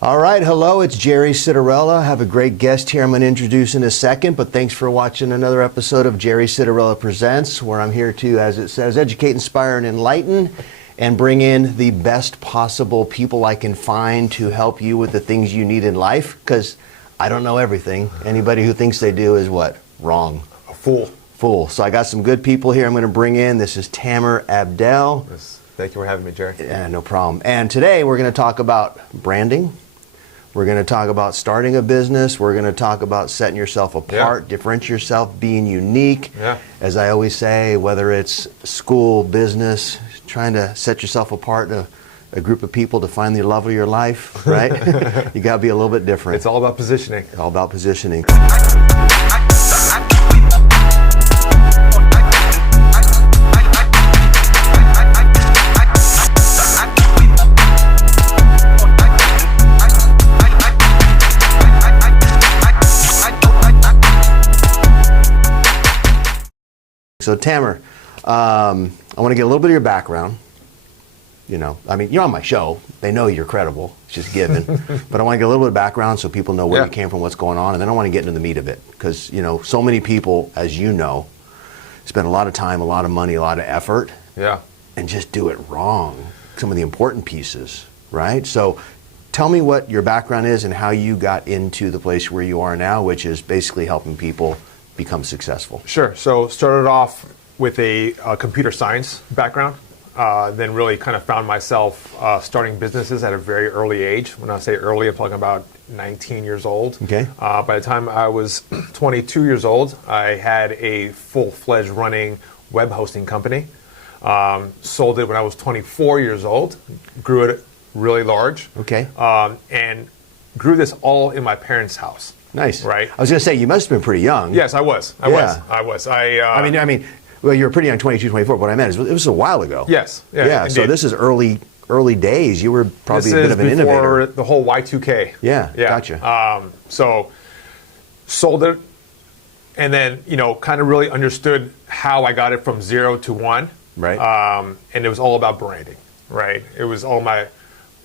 All right, hello, it's Jerry Citarella. I have a great guest here I'm going to introduce in a second, but thanks for watching another episode of Jerry Citarella Presents, where I'm here to, as it says, educate, inspire, and enlighten, and bring in the best possible people I can find to help you with the things you need in life, because I don't know everything. Anybody who thinks they do is what? Wrong. A fool. Fool. So I got some good people here I'm going to bring in. This is Tamer Abdel. Yes. Thank you for having me, Jerry. Yeah, no problem. And today we're going to talk about branding. We're going to talk about starting a business. We're going to talk about setting yourself apart, differentiate yourself, being unique. Yeah. As I always say, whether it's school, business, trying to set yourself apart in a group of people to find the love of your life, right? You got to be a little bit different. It's all about positioning. All about positioning. So Tamer, I want to get a little bit of your background. You know, I mean, you're on my show. They know you're credible. It's just given. But I want to get a little bit of background so people know where you came from, what's going on, and then I want to get into the meat of it. Because, you know, so many people, as you know, spend a lot of time, a lot of money, a lot of effort, and just do it wrong. Some of the important pieces, right? So tell me what your background is and how you got into the place where you are now, which is basically helping people become successful. Sure. So started off with a computer science background, then really kind of found myself starting businesses at a very early age. When I say early, I'm talking about 19 years old. Okay. By the time I was 22 years old, I had a full-fledged running web hosting company. Sold it when I was 24 years old, grew it really large. Okay. And grew this all in my parents' house. Nice. Right. I was going to say, you must have been pretty young. Yes, I was. I was. I mean, well, you were pretty young, 22, 24. What I meant is, it was a while ago. Yes. Yeah. So this is early days. You were probably a bit of an before innovator. The whole Y2K. Yeah. Gotcha. So sold it, and then kind of really understood how I got it from 0 to 1. Right. And it was all about branding. Right. It was all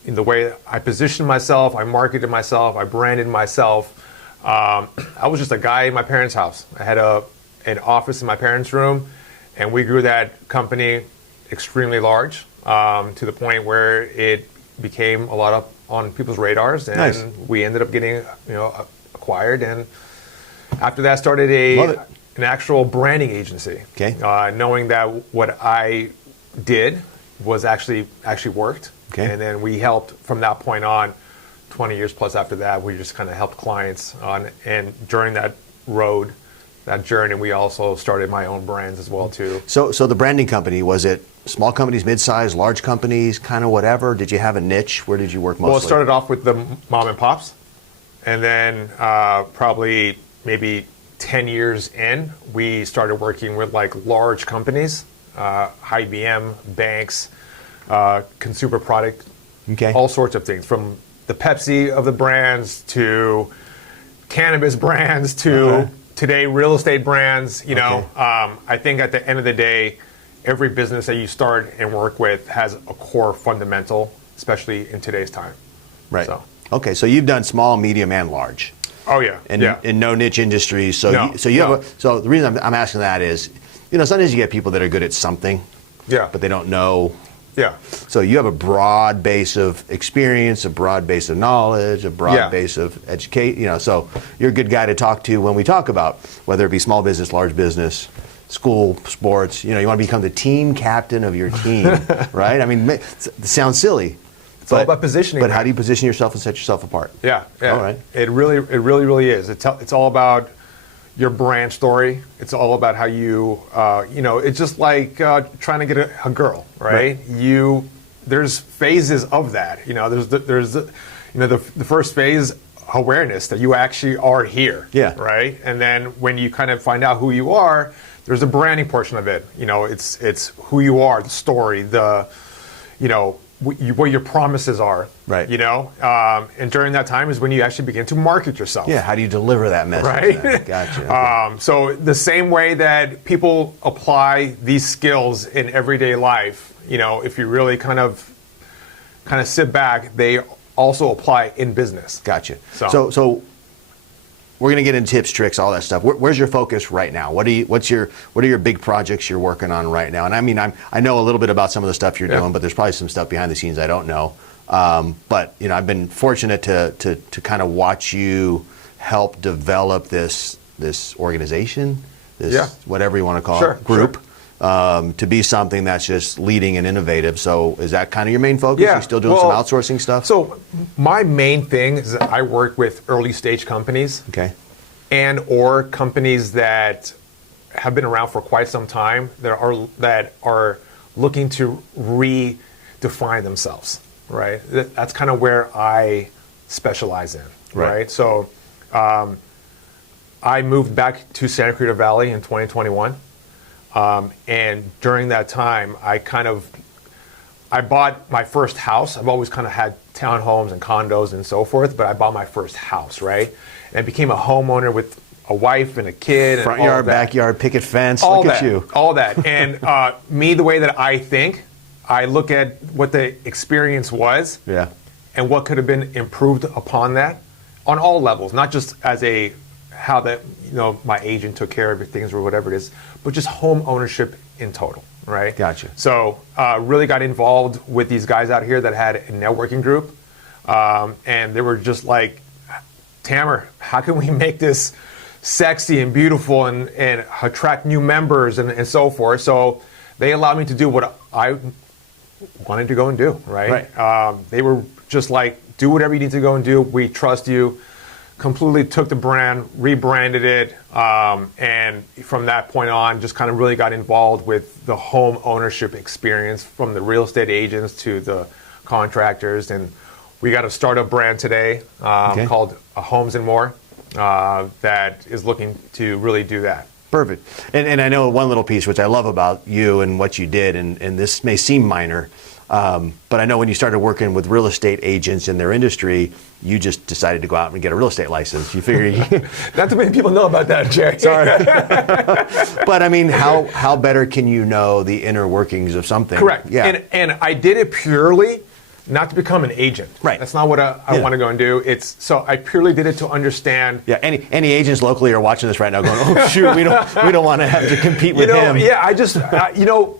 in the way I positioned myself, I marketed myself, I branded myself. I was just a guy in my parents' house. I had an office in my parents' room, and we grew that company extremely large to the point where it became a lot on people's radars, and we ended up getting acquired. And after that, started an actual branding agency. Okay. Knowing that what I did was actually worked, and then we helped from that point on. 20 years plus after that, we just kind of helped clients on, and during that journey, we also started my own brands as well too. So the branding company, was it small companies, mid-size, large companies, kind of whatever? Did you have a niche? Where did you work mostly? Well, it started off with the mom and pops, and then probably maybe 10 years in, we started working with like large companies, IBM, banks, consumer product, all sorts of things, from the Pepsi of the brands to cannabis brands to today real estate brands. I think at the end of the day, every business that you start and work with has a core fundamental, especially in today's time. Right. Okay, so you've done small, medium, and large. Oh yeah. And in no niche industries. So the reason I'm asking that is, sometimes you get people that are good at something, but they don't know. Yeah. So you have a broad base of experience, a broad base of knowledge, a broad base of education. So you're a good guy to talk to when we talk about whether it be small business, large business, school, sports. You want to become the team captain of your team, right? I mean, it sounds silly. It's all about positioning. But how do you position yourself and set yourself apart? Yeah. All right. It really is. It's all about your brand story. It's all about how you, it's just like trying to get a girl, right? There's phases of that. There's the first phase, awareness that you actually are here. Yeah. Right. And then when you kind of find out who you are, there's a branding portion of it. It's who you are, the story, what your promises are, right? And during that time is when you actually begin to market yourself. Yeah, how do you deliver that message? Right. Gotcha. Okay. So the same way that people apply these skills in everyday life, if you really kind of sit back, they also apply in business. Gotcha. So we're going to get into tips, tricks, all that stuff. Where's your focus right now? What are your big projects you're working on right now? And I mean, I know a little bit about some of the stuff you're doing, but there's probably some stuff behind the scenes I don't know. But I've been fortunate to kind of watch you help develop this organization, whatever you want to call it, group. To be something that's just leading and innovative. So is that kind of your main focus? Yeah. You're still doing some outsourcing stuff? So my main thing is that I work with early stage companies. Okay. And or companies that have been around for quite some time that are looking to redefine themselves, right? That's kind of where I specialize in, right? So I moved back to Santa Cruz Valley in 2021. And during that time, I bought my first house. I've always kind of had townhomes and condos and so forth, but I bought my first house, right? And I became a homeowner with a wife and a kid. Front yard, backyard, picket fence, all look that, at you. All that. And me, the way that I think, I look at what the experience was and what could have been improved upon that on all levels, not just as how that my agent took care of things or whatever it is, but just home ownership in total, right? Gotcha. So really got involved with these guys out here that had a networking group, and they were just like, Tamer, how can we make this sexy and beautiful and attract new members and so forth? So they allowed me to do what I wanted to go and do, right? They were just like, do whatever you need to go and do. We trust you. Completely took the brand, rebranded it, and from that point on, just kind of really got involved with the home ownership experience from the real estate agents to the contractors. And we got a startup brand today called Homes and More that is looking to really do that. Perfect. And I know one little piece, which I love about you and what you did, and this may seem minor, but I know when you started working with real estate agents in their industry, you just decided to go out and get a real estate license. You figured not too many people know about that, Jerry. Sorry. But I mean, how better can you know the inner workings of something? Correct. Yeah. And I did it purely not to become an agent. Right. That's not what I want to go and do. So I purely did it to understand. Yeah. Any agents locally are watching this right now, going, "Oh shoot, we don't want to have to compete with him." Yeah. I just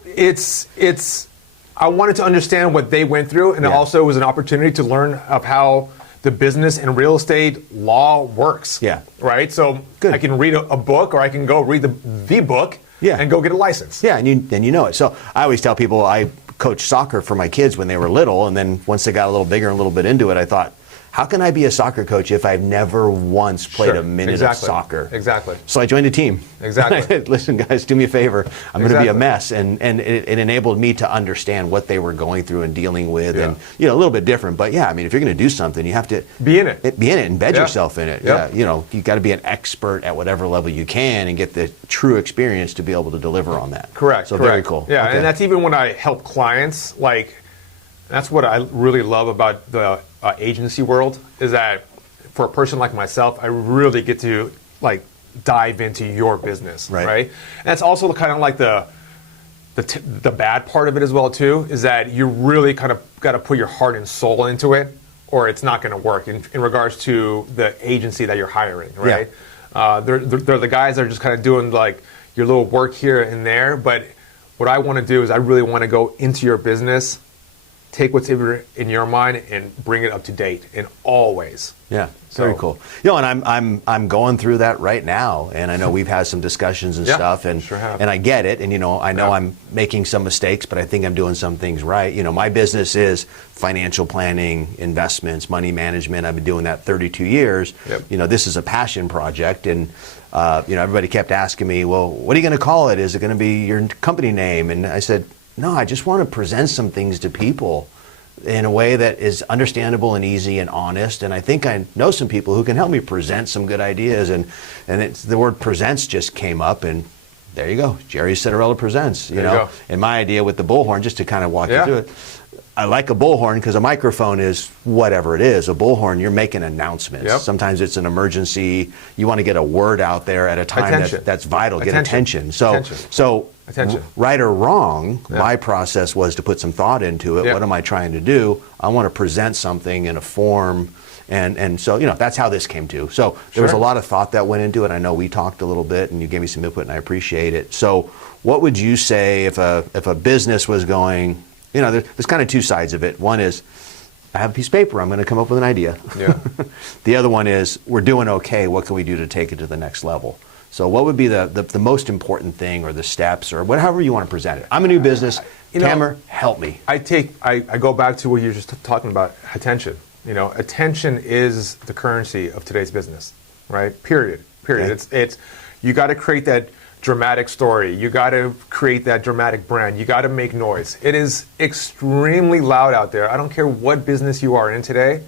it's. I wanted to understand what they went through, and it also was an opportunity to learn of how the business and real estate law works. Yeah. Right. So I can read a book, or I can go read the book. And go get a license. Yeah, and you know it. So I always tell people I coached soccer for my kids when they were little, and then once they got a little bigger and a little bit into it, I thought, how can I be a soccer coach if I've never once played a minute of soccer? Exactly. So I joined a team. Exactly. I said, listen, guys, do me a favor. I'm going to be a mess. And it enabled me to understand what they were going through and dealing with. And, a little bit different. But, yeah, I mean, if you're going to do something, you have to be in it. Be in it, embed yourself in it. Yep. Yeah, you got to be an expert at whatever level you can and get the true experience to be able to deliver on that. Correct. So very cool. Yeah, and that's even when I help clients. That's what I really love about the agency world, is that for a person like myself, I really get to dive into your business, right? And that's also kind of like the bad part of it as well too, is that you really kind of got to put your heart and soul into it, or it's not going to work in regards to the agency that you're hiring, right? Yeah. They're the guys that are just kind of doing your little work here and there, but what I want to do is I really want to go into your business, take what's in your mind and bring it up to date in all ways. Yeah, very cool. And I'm going through that right now, and I know we've had some discussions and stuff, and sure have. And I get it, and I know I'm making some mistakes, but I think I'm doing some things right. My business is financial planning, investments, money management. I've been doing that 32 years. Yep. This is a passion project, and everybody kept asking me, well, what are you going to call it? Is it going to be your company name? And I said, no, I just want to present some things to people in a way that is understandable and easy and honest. And I think I know some people who can help me present some good ideas. And the word presents just came up, and there you go. Jerry Citarella Presents, you know. And my idea with the bullhorn, just to kind of walk you through it. I like a bullhorn because a microphone is whatever it is. A bullhorn, you're making announcements. Yep. Sometimes it's an emergency. You want to get a word out there at a time that's vital. Get attention. So right or wrong, my process was to put some thought into it. What am I trying to do? I want to present something in a form. And so, that's how this came to. So there was a lot of thought that went into it. I know we talked a little bit and you gave me some input and I appreciate it. So what would you say if a business was going, there's kind of two sides of it. One is, I have a piece of paper, I'm going to come up with an idea. Yeah. The other one is, we're doing okay, what can we do to take it to the next level? So what would be the most important thing or the steps or whatever you want to present it? I'm a new business. Tamer, help me. I go back to what you were just talking about, attention. Attention is the currency of today's business, right? Period. Okay. It's you got to create that dramatic story. You got to create that dramatic brand. You got to make noise. It is extremely loud out there. I don't care what business you are in today,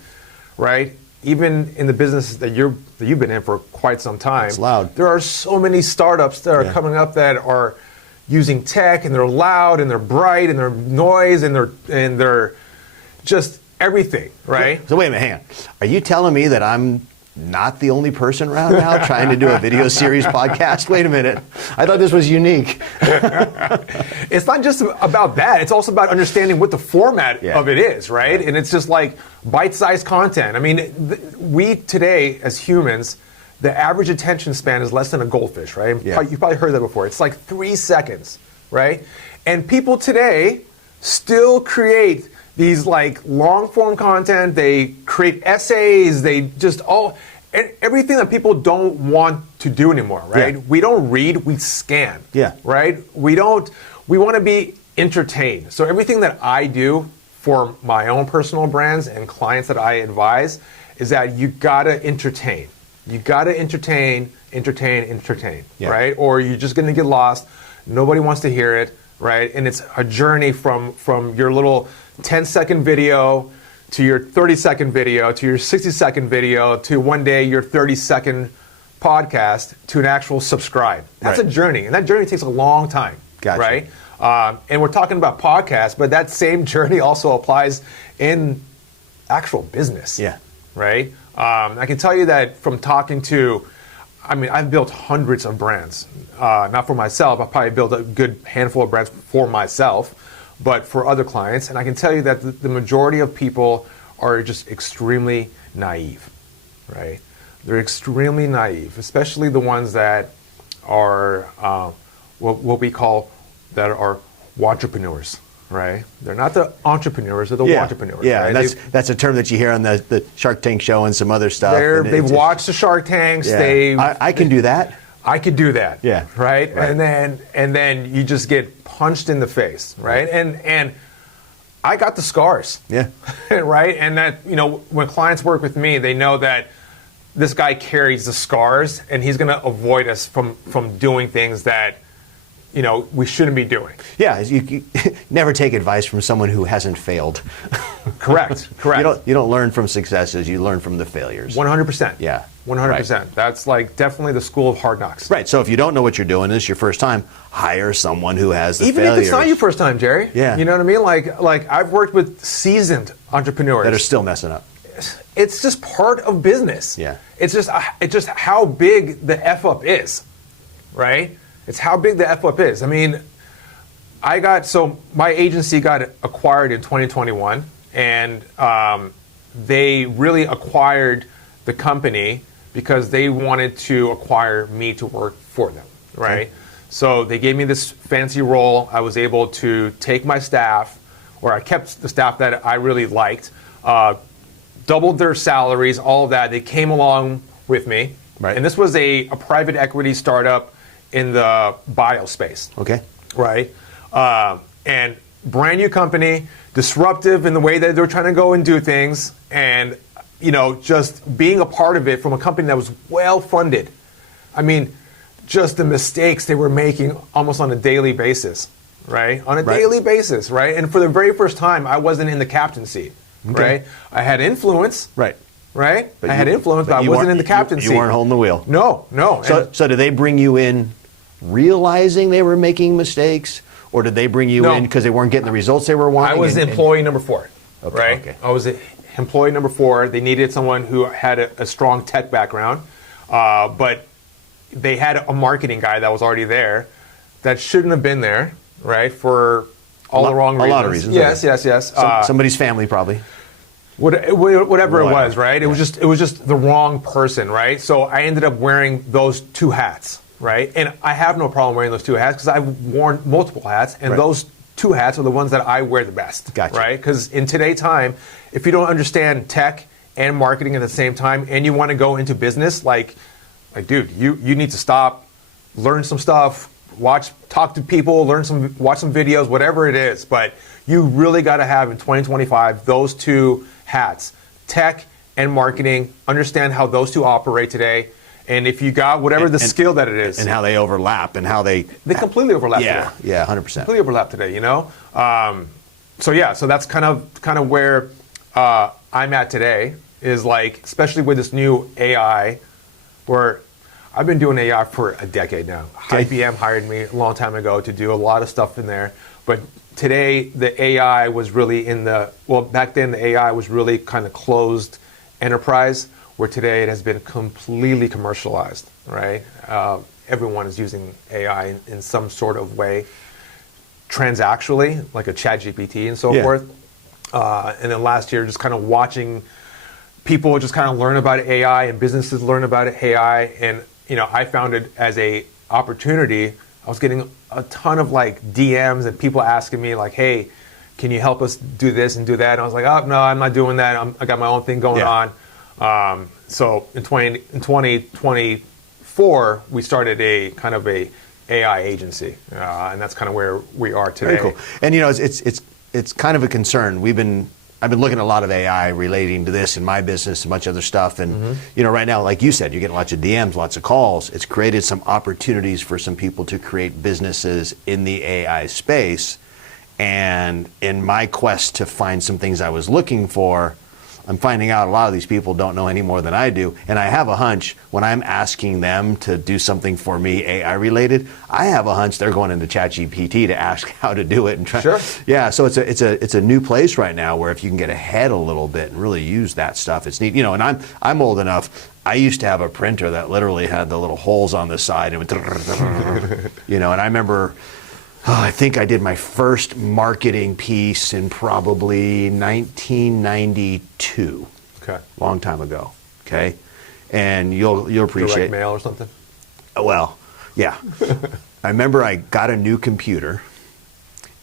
right? Even in the business that you've been in for quite some time, it's loud. There are so many startups that are coming up that are using tech, and they're loud, and they're bright, and they're noise, and they're just everything, right? So wait a minute, hang on. Are you telling me that I'm not the only person around now trying to do a video series podcast? Wait a minute. I thought this was unique. It's not just about that. It's also about understanding what the format of it is, right? And it's just like bite-sized content. I mean, we today, as humans, the average attention span is less than a goldfish, right? Yeah. You've probably heard that before. It's like 3 seconds, right? And people today still create these like long form content, they create essays, they just everything that people don't want to do anymore, right? Yeah. We don't read, we scan. Yeah. Right? We want to be entertained. So everything that I do for my own personal brands and clients that I advise is that you gotta entertain. You gotta entertain, right? Or you're just gonna get lost. Nobody wants to hear it, right? And it's a journey from your little 10-second video to your 30-second video to your 60-second video to one day your 30-second podcast to an actual subscribe. That's a journey, and that journey takes a long time, right? And we're talking about podcasts, but that same journey also applies in actual business, right? I can tell you that from talking to, I've built hundreds of brands, not for myself. I've probably built a good handful of brands for myself, but for other clients. And I can tell you that the majority of people are just extremely naive, right? They're extremely naive, especially the ones that are what we call that are entrepreneurs, right? They're not the entrepreneurs, they're the entrepreneurs. Yeah, right? and that's a term that you hear on the Shark Tank show and some other stuff. They've watched the Shark Tanks. Yeah. I can do that. I could do that. Yeah. Right? And then you just get punched in the face, right? And I got the scars. Yeah. Right? And that, when clients work with me, they know that this guy carries the scars and he's going to avoid us from doing things that we shouldn't be doing. Yeah, you never take advice from someone who hasn't failed. Correct. You don't learn from successes, you learn from the failures. 100%. Yeah. 100%. Right. That's like definitely the school of hard knocks. Right, so if you don't know what you're doing, this is your first time, hire someone who has the failures. Even if it's not your first time, Jerry. Yeah. You know what I mean? Like I've worked with seasoned entrepreneurs. That are still messing up. It's just part of business. Yeah. It's just how big the F up is, right? It's how big the F up is. My agency got acquired in 2021, and they really acquired the company because they wanted to acquire me to work for them, right? Okay. So they gave me this fancy role. I was able to take my staff, or I kept the staff that I really liked, doubled their salaries, all of that. They came along with me. Right. And this was a private equity startup in the bio space. Okay. Right? And brand new company, disruptive in the way that they're trying to go and do things, and just being a part of it from a company that was well funded. Just the mistakes they were making almost on a daily basis, right? On a daily basis, right? And for the very first time, I wasn't in the captain seat, right? I had influence. Right? But I had influence, but I wasn't in the captain seat. You weren't holding the wheel. No. So did they bring you in realizing they were making mistakes, or did they bring you No. in because they weren't getting the results they were wanting? I was employee number 4, Okay, right? okay. I was employee number 4. They needed someone who had a strong tech background, but they had a marketing guy that was already there that shouldn't have been there, right? For all the wrong reasons. A lot of reasons. Yes, okay. yes, yes. Somebody's family probably. Whatever it was, right? It was just the wrong person, right? So I ended up wearing those 2 hats, right? And I have no problem wearing those 2 hats because I've worn multiple hats, and Right. those 2 hats are the ones that I wear the best, Gotcha. right? Because in today's time, if you don't understand tech and marketing at the same time, and you want to go into business, like dude, you need to stop, learn some stuff, talk to people, watch some videos, whatever it is. But you really got to have in 2025 those 2 hats, tech and marketing, understand how those 2 operate today. And if you got whatever the skill that it is. And how they overlap and how they completely overlap yeah, today. Yeah, 100%. Completely overlap today, you know? So that's kind of where I'm at today, is like, especially with this new AI, where I've been doing AI for a decade now. Okay. IBM hired me a long time ago to do a lot of stuff in there. But today, the AI was really back then the AI was really kind of closed enterprise, where today it has been completely commercialized, right? Everyone is using AI in some sort of way, transactionally, like a ChatGPT and so Yeah. forth. And then last year, just kind of watching people just kind of learn about AI and businesses learn about AI. And, I found it as a opportunity. I was getting a ton of like DMs and people asking me like, hey, can you help us do this and do that? And I was like, oh, no, I'm not doing that. I got my own thing going on. So in 2024, we started a kind of a AI agency. And that's kind of where we are today. Very cool. And it's kind of a concern. I've been looking at a lot of AI relating to this in my business, a bunch of other stuff. And, right now, like you said, you're getting lots of DMs, lots of calls. It's created some opportunities for some people to create businesses in the AI space. And in my quest to find some things I was looking for, I'm finding out a lot of these people don't know any more than I do. And I have a hunch when I'm asking them to do something for me AI related, I have a hunch they're going into ChatGPT to ask how to do it and try. Sure. Yeah, so it's a new place right now where if you can get ahead a little bit and really use that stuff, it's neat. And I'm old enough. I used to have a printer that literally had the little holes on the side and would, and I remember I think I did my first marketing piece in probably 1992. Okay. Long time ago. Okay. And you'll appreciate Direct mail or something? Well, yeah. I remember I got a new computer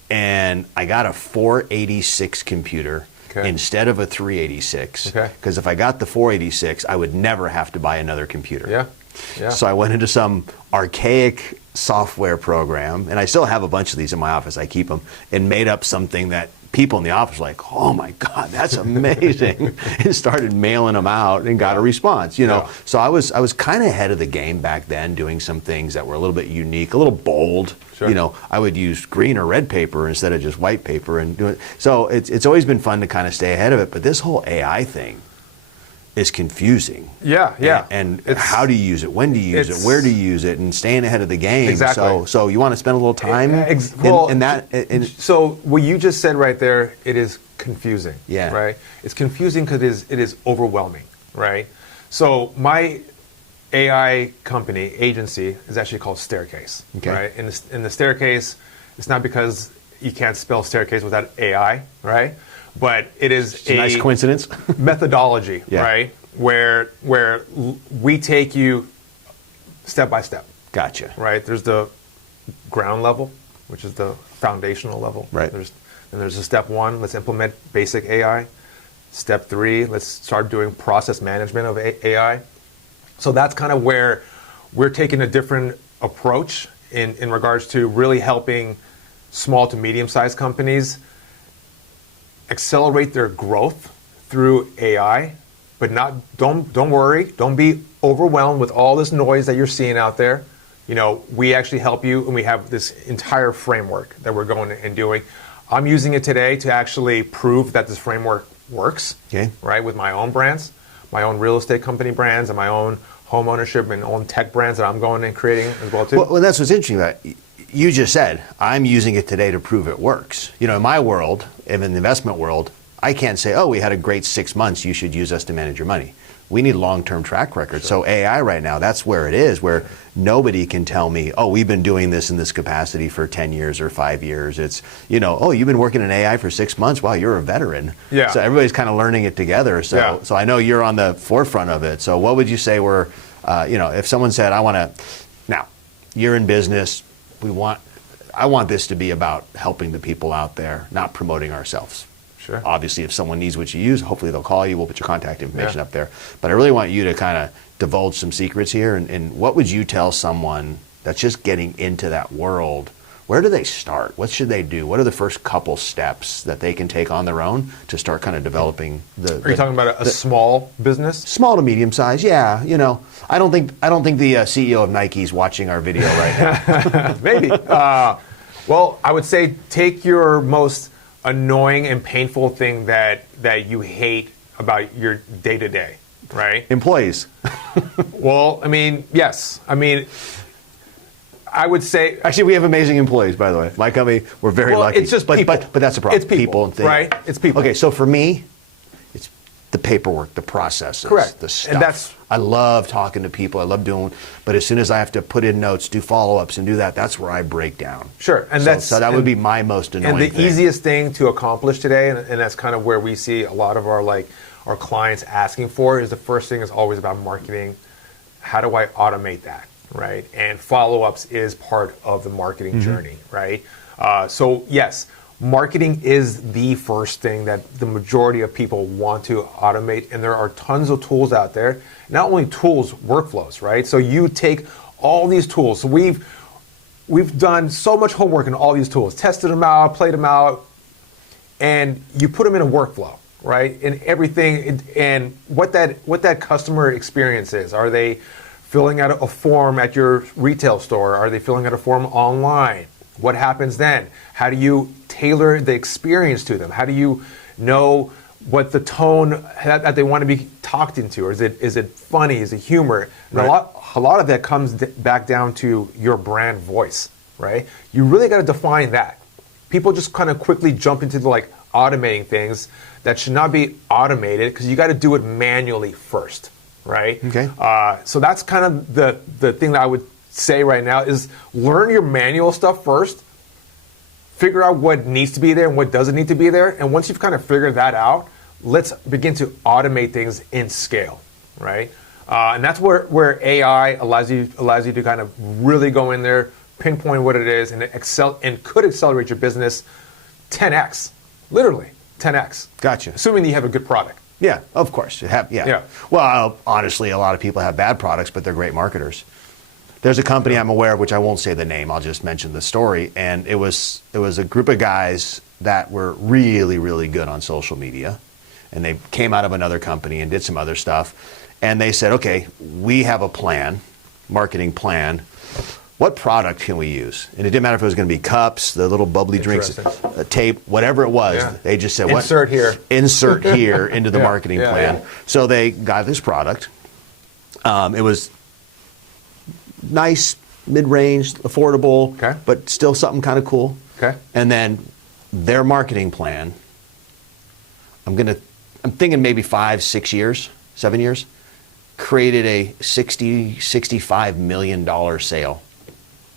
and I got a 486 computer instead of a 386. Okay. Because if I got the 486, I would never have to buy another computer. Yeah. Yeah. So I went into some archaic software program, and I still have a bunch of these in my office. I keep them, and made up something that people in the office were like, oh my God, that's amazing. And started mailing them out and got a response, Yeah. So I was kind of ahead of the game back then, doing some things that were a little bit unique, a little bold. Sure. I would use green or red paper instead of just white paper and do it. So it's always been fun to kind of stay ahead of it. But this whole AI thing is confusing. Yeah, yeah. And how do you use it? When do you use it? Where do you use it? And staying ahead of the game. Exactly. So you want to spend a little time in that? So what you just said right there, it is confusing. Yeah. Right? It's confusing because it is overwhelming, right? So my AI company, agency, is actually called Staircase. Okay. Right? And the Staircase, it's not because you can't spell staircase without AI, right? But it is it's a nice coincidence. methodology, Yeah. right? Where we take you step by step. Gotcha. Right? There's the ground level, which is the foundational level. Right. There's a step 1, let's implement basic AI. Step 3, let's start doing process management of AI. So that's kind of where we're taking a different approach in regards to really helping small to medium-sized companies accelerate their growth through AI, but don't worry, don't be overwhelmed with all this noise that you're seeing out there. We actually help you, and we have this entire framework that we're going and doing. I'm using it today to actually prove that this framework works, right, with my own brands, my own real estate company brands, and my own home ownership and own tech brands that I'm going and creating as well too. Well, that's what's interesting about it. you just said, I'm using it today to prove it works. You know, in my world, in the investment world, I can't say, oh, we had a great 6 months, you should use us to manage your money. We need long-term track record. So AI right now, that's where it is, where nobody can tell me, oh, we've been doing this in this capacity for 10 years or 5 years. It's, you know, oh, you've been working in AI for 6 months. Wow, you're a veteran. Yeah. So everybody's kind of learning it together. So, Yeah. so I know you're on the forefront of it. So what would you say were, you know, if someone said, I want to, now, you're in business, I want this to be about helping the people out there, not promoting ourselves. Sure. Obviously, if someone needs what you use, hopefully they'll call you. We'll put your contact information Yeah. up there. But I really want you to kind of divulge some secrets here. And what would you tell someone that's just getting into that world? Where do they start? What should they do? What are the first couple steps that they can take on their own to start kind of developing the? Are you talking about a small business? Small to medium size, yeah. You know, I don't think the CEO of Nike is watching our video right now. Maybe. Well, I would say take your most annoying and painful thing that you hate about your day-to-day, right? Employees. Well, I mean, yes. I mean, I would say... Actually, we have amazing employees, by the way. My company, we're very lucky. It's just people. But that's a problem. It's people, and things. right? It's people. Okay, so for me, it's the paperwork, the processes, Correct. the stuff. And I love talking to people. I love doing, but as soon as I have to put in notes, do follow-ups, and do that, that's where I break down. Sure, and so that would be my most annoying And the thing. easiest thing to accomplish today, and that's kind of where we see a lot of our clients asking for, is the first thing is always about marketing. How do I automate that, right? And follow-ups is part of the marketing journey, right? So yes, marketing is the first thing that the majority of people want to automate, and there are tons of tools out there. Not only tools, workflows, right? So you take all these tools. So we've done so much homework in all these tools, tested them out, played them out, and you put them in a workflow, right? And everything, and what that customer experience is. Are they filling out a form at your retail store? Are they filling out a form online? What happens then? How do you tailor the experience to them? How do you know what the tone that they want to be talked into? Or is it funny? Is it humor? And Right. a lot of that comes back down to your brand voice, right? You really got to define that. People just kind of quickly jump into automating things that should not be automated, because you got to do it manually first, right? Okay. So that's kind of the thing that I would say right now is learn your manual stuff first. Figure out what needs to be there and what doesn't need to be there. And once you've kind of figured that out, let's begin to automate things in scale, right? And that's where AI allows you to kind of really go in there, pinpoint what it is, and could accelerate your business 10x, literally 10x. Gotcha. Assuming that you have a good product. Yeah, of course. Yeah. Well, honestly, a lot of people have bad products, but they're great marketers. There's a company I'm aware of, which I won't say the name, I'll just mention the story, and it was a group of guys that were really, really good on social media, and they came out of another company and did some other stuff, and they said, okay, we have a plan, marketing plan. What product can we use? And it didn't matter if it was going to be cups, the little bubbly drinks, tape, whatever it was. Yeah. They just said, Insert here. Insert here into the Yeah, marketing yeah, plan. yeah. So they got this product. It was nice, mid-range, affordable, Okay. but still something kind of cool. Okay. And then their marketing plan, I'm thinking maybe 5, 6 years, 7 years, created a $65 million sale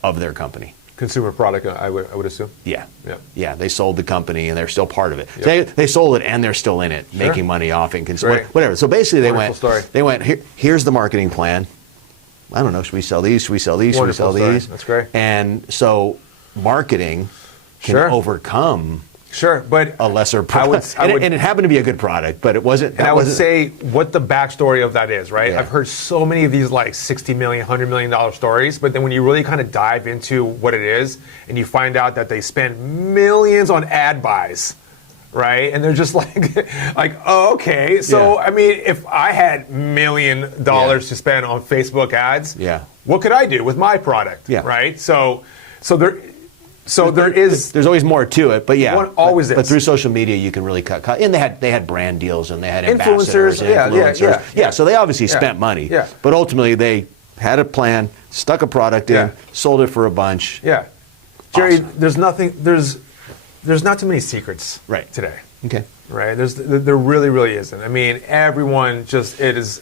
of their company. Consumer product, I would assume. Yeah. Yeah. Yeah, they sold the company and they're still part of it. Yep. They sold it and they're still in it, making money off it, Great. whatever. So basically Wonderful they went, here's the marketing plan. I don't know, should we sell these? Should we sell these? Should we Wonderful sell story. these? That's great. And so marketing can Sure. overcome Sure, but a lesser product. And it happened to be a good product, but it wasn't. And I would say what the backstory of that is, right? Yeah. I've heard so many of these $60 million, $100 million stories, but then when you really kind of dive into what it is, and you find out that they spend millions on ad buys, right? And they're just oh, okay. So, Yeah. I mean, if I had $1 million to spend on Facebook ads, what could I do with my product, right? So there is. There's always more to it, but yeah, always is. But through social media, you can really cut. And they had brand deals and they had Influencers, ambassadors and influencers. yeah. So they obviously spent money. Yeah. But ultimately, they had a plan, stuck a product in, sold it for a bunch. Yeah. Jerry, Awesome. there's not too many secrets Right. today. Okay. Right? There really isn't. I mean, everyone it is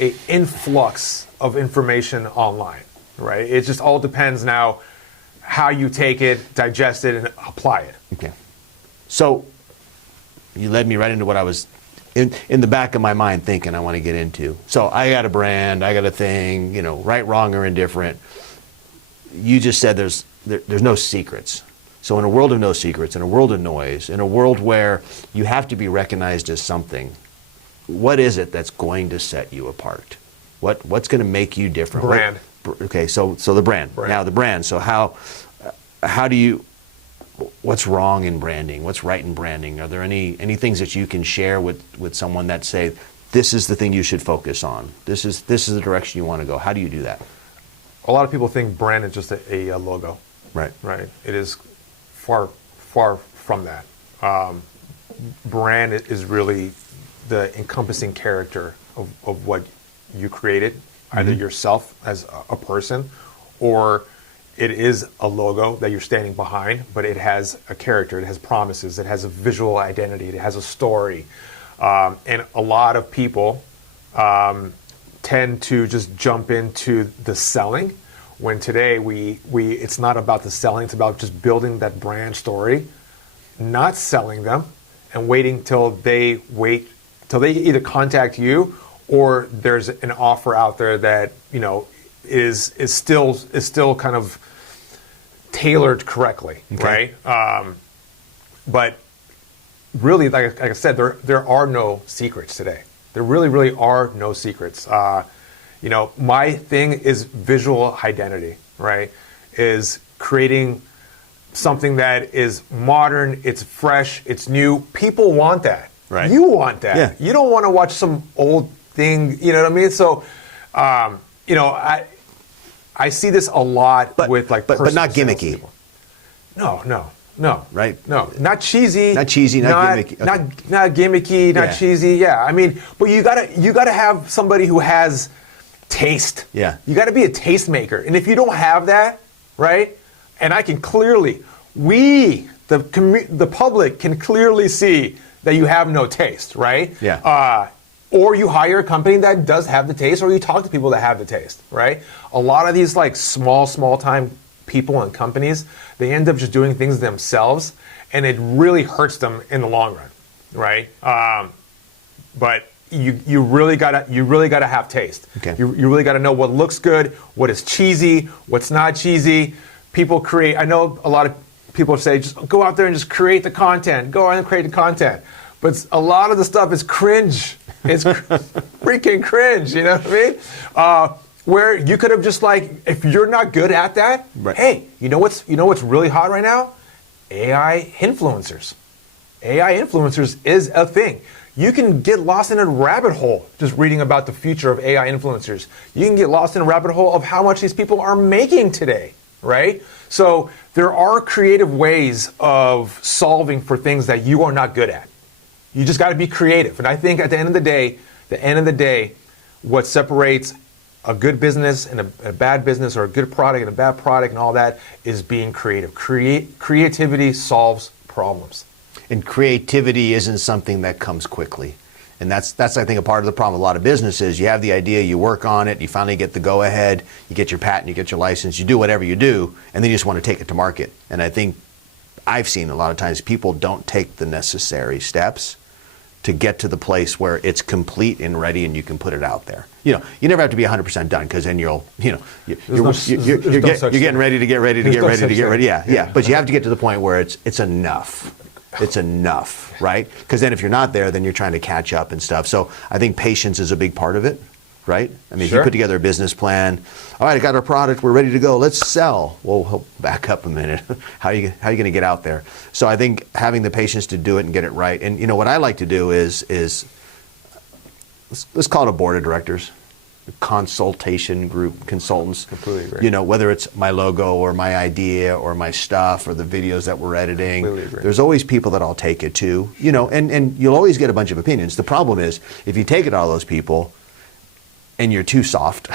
a influx of information online, right? It just all depends now how you take it, digest it, and apply it. Okay. So you led me right into what I was in the back of my mind thinking I want to get into. So I got a brand, I got a thing, right, wrong, or indifferent. You just said there's no secrets. So in a world of no secrets, in a world of noise, in a world where you have to be recognized as something, what is it that's going to set you apart? What's going to make you different? Brand. Okay, so the brand. Now the brand. So how do you? What's wrong in branding? What's right in branding? Are there any things that you can share with someone that say this is the thing you should focus on? This is the direction you want to go. How do you do that? A lot of people think brand is just a logo. Right. Right. It is far from that. Brand is really the encompassing character of what you created, either yourself as a person, or it is a logo that you're standing behind, but it has a character, it has promises, it has a visual identity, it has a story. And a lot of people tend to just jump into the selling, when today it's not about the selling, it's about just building that brand story, not selling them, and waiting till they either contact you or there's an offer out there that is still kind of tailored correctly, Okay. right? But really, like I said, there are no secrets today. There really are no secrets. My thing is visual identity, right? Is creating something that is modern, it's fresh, it's new. People want that. Right. You want that. Yeah. You don't want to watch some old thing, you know what I mean? So, I see this a lot with but personal not gimmicky. salespeople. No. Right. No, not cheesy. Not cheesy, not gimmicky. Okay. Not gimmicky, not Yeah. cheesy. Yeah, I mean, but you gotta have somebody who has taste. Yeah. You gotta be a tastemaker, and if you don't have that, right? And I can clearly, the public can clearly see that you have no taste, right? Yeah. Or you hire a company that does have the taste, or you talk to people that have the taste, right? A lot of these small time people and companies, they end up just doing things themselves, and it really hurts them in the long run, right? But you really gotta have taste. Okay. You really gotta know what looks good, what is cheesy, what's not cheesy. I know a lot of people say, just go out there and just create the content. Go out and create the content. But a lot of the stuff is cringe. It's freaking cringe, you know what I mean? Where you could have just if you're not good at that, Right. hey, you know what's really hot right now? AI influencers. AI influencers is a thing. You can get lost in a rabbit hole just reading about the future of AI influencers. You can get lost in a rabbit hole of how much these people are making today, right? So there are creative ways of solving for things that you are not good at. You just got to be creative. And I think at the end of the day, what separates a good business and a bad business, or a good product and a bad product and all that, is being creative. Creativity solves problems. And creativity isn't something that comes quickly. And that's I think a part of the problem with a lot of businesses. You have the idea, you work on it, you finally get the go ahead, you get your patent, you get your license, you do whatever you do, and then you just want to take it to market. And I think I've seen a lot of times people don't take the necessary steps to get to the place where it's complete and ready and you can put it out there. You never have to be 100% done, because then you're getting ready to get ready to get ready to get ready. Yeah. But you have to get to the point where it's enough. It's enough, right? Because then if you're not there, then you're trying to catch up and stuff. So I think patience is a big part of it, right? I mean, If you put together a business plan, all right, I got our product, we're ready to go, let's sell. Well, back up a minute. How are you going to get out there? So I think having the patience to do it and get it right. And what I like to do is let's call it a board of directors, a consultation group, consultants. Completely agree. Whether it's my logo or my idea or my stuff or the videos that we're editing, Completely agree. there's always people that I'll take it to, and you'll always get a bunch of opinions. The problem is, if you take it to all those people, and you're too soft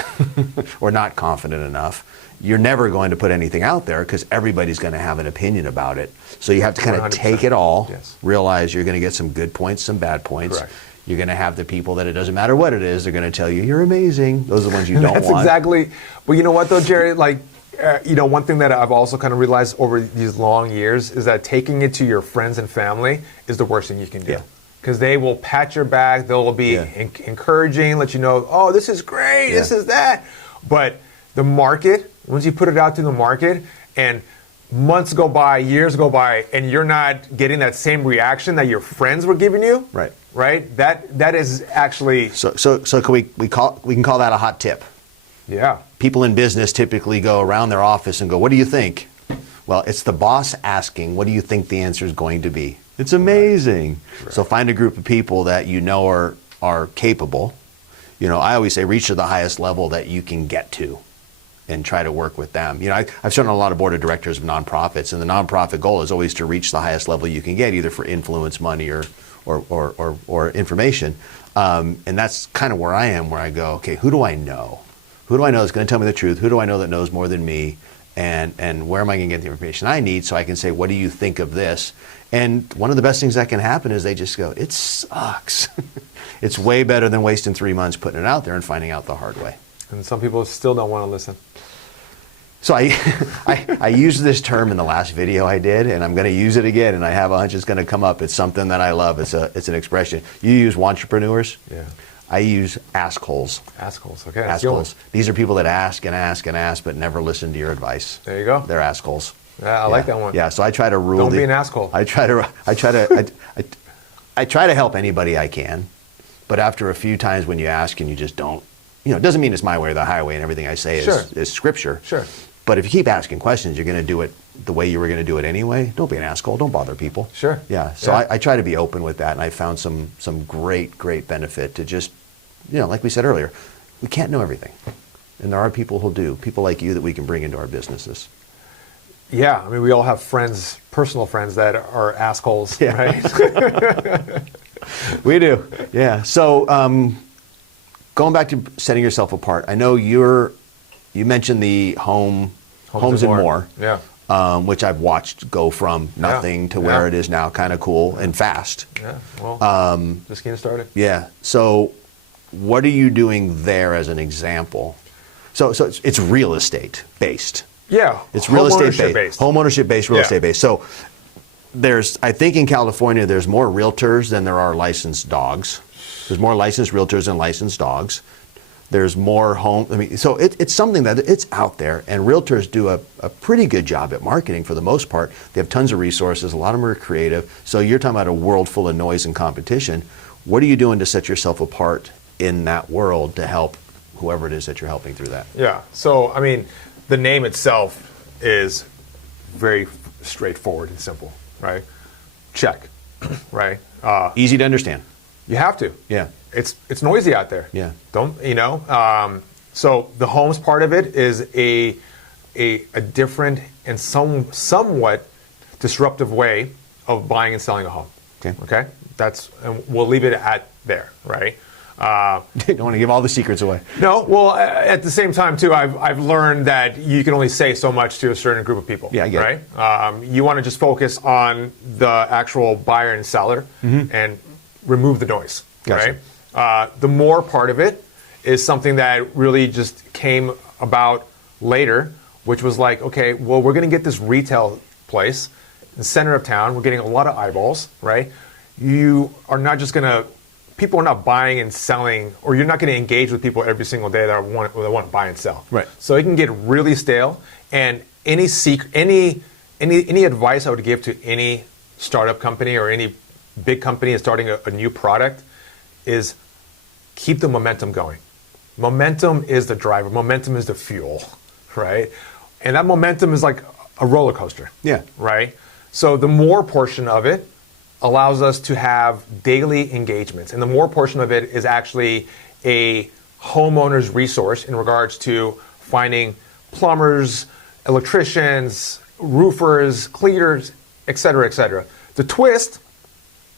or not confident enough, you're never going to put anything out there because everybody's going to have an opinion about it. So you have to kind of 100%. take it all, Yes. realize you're going to get some good points, some bad points. Correct. You're going to have the people that it doesn't matter what it is, they're going to tell you you're amazing. Those are the ones you don't That's want. exactly. But you know what though, Jerry? Like, one thing that I've also kind of realized over these long years is that taking it to your friends and family is the worst thing you can do. Yeah. Because they will pat your back, they'll be Yeah. encouraging, let you know, oh, this is great, this Yeah. is that. But the market, once you put it out to the market and months go by, years go by, and you're not getting that same reaction that your friends were giving you, Right. Right? That is actually, So can we can call that a hot tip. yeah. People in business typically go around their office and go, "What do you think?" Well, it's the boss asking, "What do you think the answer is going to be?" It's amazing. Right. So find a group of people that you know are capable. I always say reach to the highest level that you can get to and try to work with them. I've served on a lot of board of directors of nonprofits, and the nonprofit goal is always to reach the highest level you can get, either for influence, money, or information. And that's kind of where I am, where I go, okay, who do I know? Who do I know that's going to tell me the truth? Who do I know that knows more than me? And where am I going to get the information I need so I can say, what do you think of this? And one of the best things that can happen is they just go, it sucks. It's way better than wasting 3 months putting it out there and finding out the hard way. And some people still don't want to listen. So I used this term in the last video I did, and I'm going to use it again, and I have a hunch it's going to come up. It's something that I love. It's an expression. You use entrepreneurs. Yeah. I use assholes. Assholes. Okay. That's the Assholes. These are people that ask and ask and ask, but never listen to your advice. There you go. They're assholes. Yeah, I like that one. Yeah. So I try to rule. Don't be an asshole. I try to help anybody I can, but after a few times when you ask and you just don't, it doesn't mean it's my way or the highway and everything I say Sure. is scripture. Sure. But if you keep asking questions, you're going to do it the way you were going to do it anyway. Don't be an asshole. Don't bother people. Sure. Yeah. So Yeah. I try to be open with that, and I found some great benefit to just, like we said earlier, we can't know everything, and there are people who do. People like you that we can bring into our businesses. Yeah, I mean, we all have friends, personal friends that are assholes, Yeah. right? We do. Yeah. So going back to setting yourself apart, I know you mentioned the Homes and More. Yeah. Which I've watched go from nothing to where it is now, kind of cool and fast. Yeah. Well, just getting started. Yeah. So what are you doing there as an example? So it's real estate based. Yeah. It's real estate Homeownership based. Home ownership based, real Yeah. estate based. So I think in California, there's more realtors than there are licensed dogs. There's more licensed realtors than licensed dogs. There's more so it's something that it's out there, and realtors do a pretty good job at marketing for the most part. They have tons of resources. A lot of them are creative. So you're talking about a world full of noise and competition. What are you doing to set yourself apart in that world to help whoever it is that you're helping through that? Yeah. So, I mean, the name itself is very straightforward and simple, right? Check, right? Easy to understand. You have to. Yeah. It's noisy out there. Yeah. So the homes part of it is a different and somewhat disruptive way of buying and selling a home. Okay. And we'll leave it at there, right? You don't want to give all the secrets away. No, well, at the same time too, I've learned that you can only say so much to a certain group of people. Yeah, I get right? You want to just focus on the actual buyer and seller and remove the noise. Gotcha. Right? The more part of it is something that really just came about later, which was like, okay, well, we're going to get this retail place in the center of town. We're getting a lot of eyeballs, right? You are not just going to, people are not buying and selling, or you're not going to engage with people every single day that want to buy and sell. Right. So it can get really stale, and any advice I would give to any startup company or any big company is starting a new product is keep the momentum going. Momentum is the driver. Momentum is the fuel, right? And that momentum is like a roller coaster. Yeah. Right? So the more portion of it allows us to have daily engagements. And the more portion of it is actually a homeowner's resource in regards to finding plumbers, electricians, roofers, cleaners, et cetera, et cetera. The twist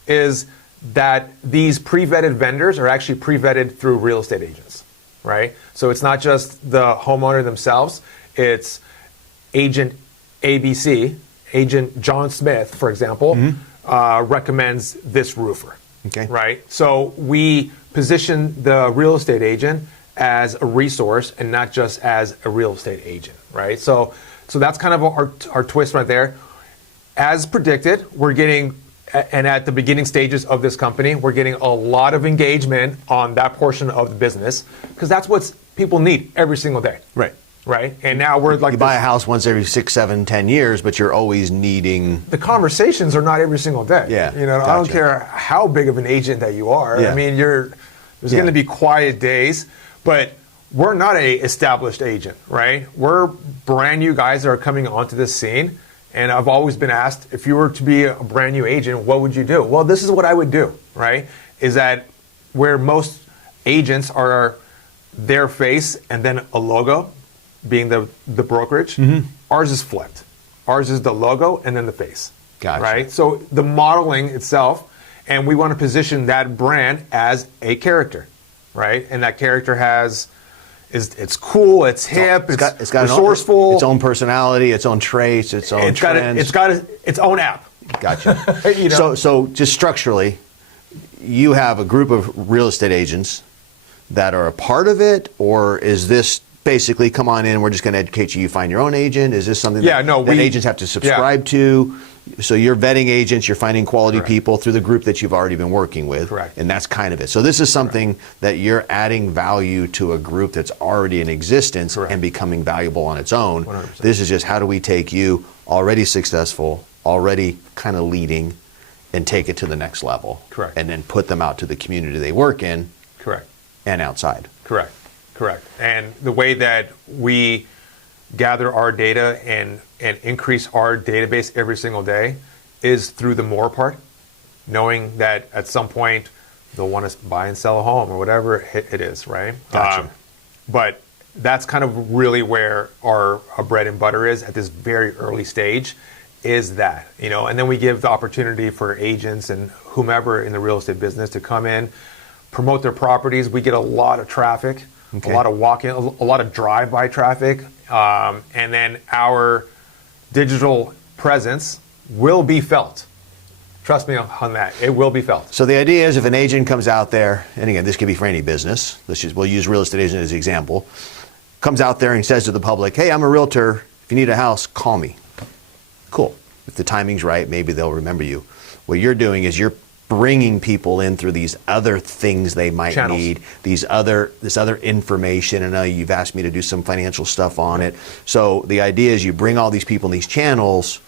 is that these pre-vetted vendors are actually pre-vetted through real estate agents. right? So it's not just the homeowner themselves, it's agent ABC, agent John Smith, for example, recommends this roofer, Okay. right? So we position the real estate agent as a resource and not just as a real estate agent, right? So that's kind of our twist right there. As predicted, we're getting, and at the beginning stages of this company, we're getting a lot of engagement on that portion of the business because that's what people need every single day. Right. Right. And now we're like, You buy a house once every 6, 7, 10 years, but you're always needing. the conversations are not every single day. Yeah, You know, I don't gotcha. care how big of an agent that you are. Yeah. I mean, there's going to be quiet days, but we're not a established agent, right? We're brand new guys that are coming onto this scene. And I've always been asked, if you were to be a brand new agent, what would you do? Well, this is what I would do, right? Is that where most agents are their face and then a logo, being the brokerage, ours is flipped. Ours is the logo and then the face. Gotcha. Right? So the modeling itself, and we want to position that brand as a character, right? And that character it's cool, it's hip, it's got resourceful, its own personality, its own traits, its own trends. It's got its own app. Gotcha. You know? So just structurally, you have a group of real estate agents that are a part of it, or is this basically come on in, we're just going to educate you, you find your own agent? Is this something that agents have to subscribe to? So you're vetting agents, you're finding quality Correct. people through the group that you've already been working with. Correct. And that's kind of it. So this is something that you're adding value to a group that's already in existence Correct. and becoming valuable on its own. 100%. This is just how do we take you already successful, already kind of leading, and take it to the next level. Correct. And then put them out to the community they work in Correct. and outside. Correct. And the way that we gather our data and increase our database every single day is through the more part, knowing that at some point they'll want to buy and sell a home or whatever it is, right? Gotcha. But that's kind of really where our bread and butter is at this very early stage, is that, you know, and then we give the opportunity for agents and whomever in the real estate business to come in, promote their properties. We get a lot of traffic. Okay. A lot of walk-in, a lot of drive-by traffic, and then our digital presence will be felt. Trust me on that. It will be felt. So the idea is if an agent comes out there, and again, this could be for any business. We'll use real estate agent as an example. Comes out there and says to the public, hey, I'm a realtor. If you need a house, call me. Cool. If the timing's right, maybe they'll remember you. What you're doing is you're bringing people in through these other things they might Channels. need, this other information, and you've asked me to do some financial stuff on it. So the idea is you bring all these people in these channels,